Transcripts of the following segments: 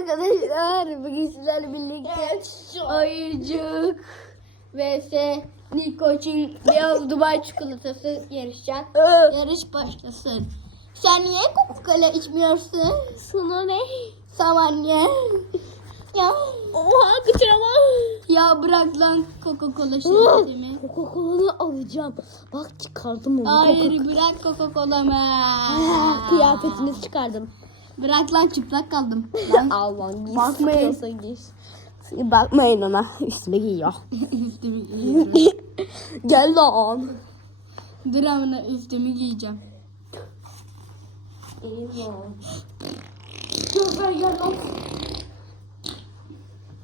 arkadaşlar. Bugün sizlerle birlikte oyuncuk vs Nikoç'un beyaz Dubai çikolatası yarışacak. Yarış başlasın. Sen niye Coca-Cola içmiyorsun? Sana ne? Saman ye. Ya. Oha kaçırama. Ya bırak lan Coca-Cola şeritimi. Coca-Cola'nı alacağım. Bak çıkardım onu. Hayır bırak Coca-Cola'mı. Coca- Kıyafetini çıkardım. Bırak lan çıplak kaldım. Al lan giy. Bakmayın. Bakmayın. Giy. Bakmayın ona. Üstüme giyiyor. Üstümü giyiyorum. Gel lan. Dur amına üstümü giyeceğim. Ben gel lan.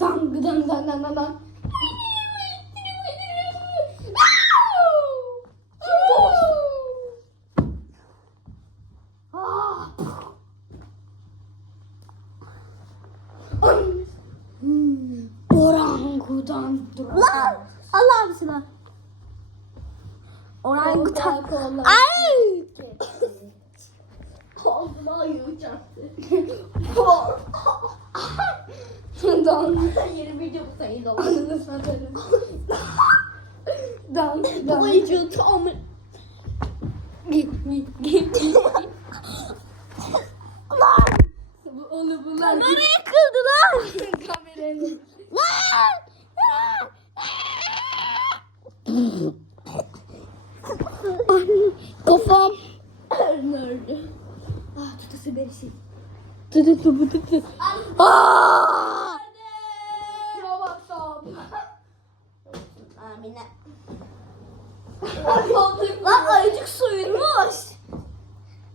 Dang dang dang dang dang Orangutan. Lan. Allah abisine. Orangutan. Ay. Ağzına yiyecekti. Dang. Yeni video bu sayıydı. Ananı satarım. Dang Bu ayıcı tam. Git git git git. Bu onu bunlar. Nereye kıldı lan? Kameranın. Kafam. Nerede? Ah tutası. Tutu tutu tutu. Aaaa! Şuna bak sağ Amine. Lan ayıcık soyulmuş.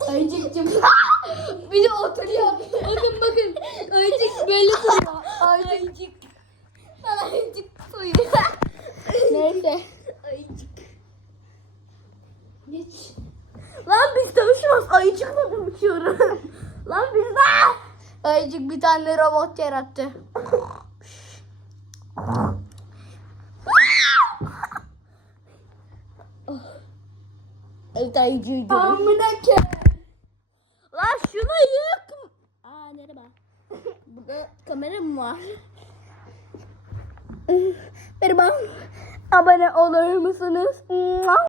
Ayıcıkcım. bir de oturuyor. Bakın bakın. Ayıcık böyle duruyor. Ayıcık. Lan ayıcık soyuyor. Neyse. Geç. Lan biz dövüşmüyoruz. Ayıcıkla dövüşüyoruz. Lan biz de. Ayıcık bir tane robot yarattı. Evet ayıcığı Amına ke. Lan şunu yık. Aa bak. Burada kamera mı var? Merhaba. Abone olur musunuz?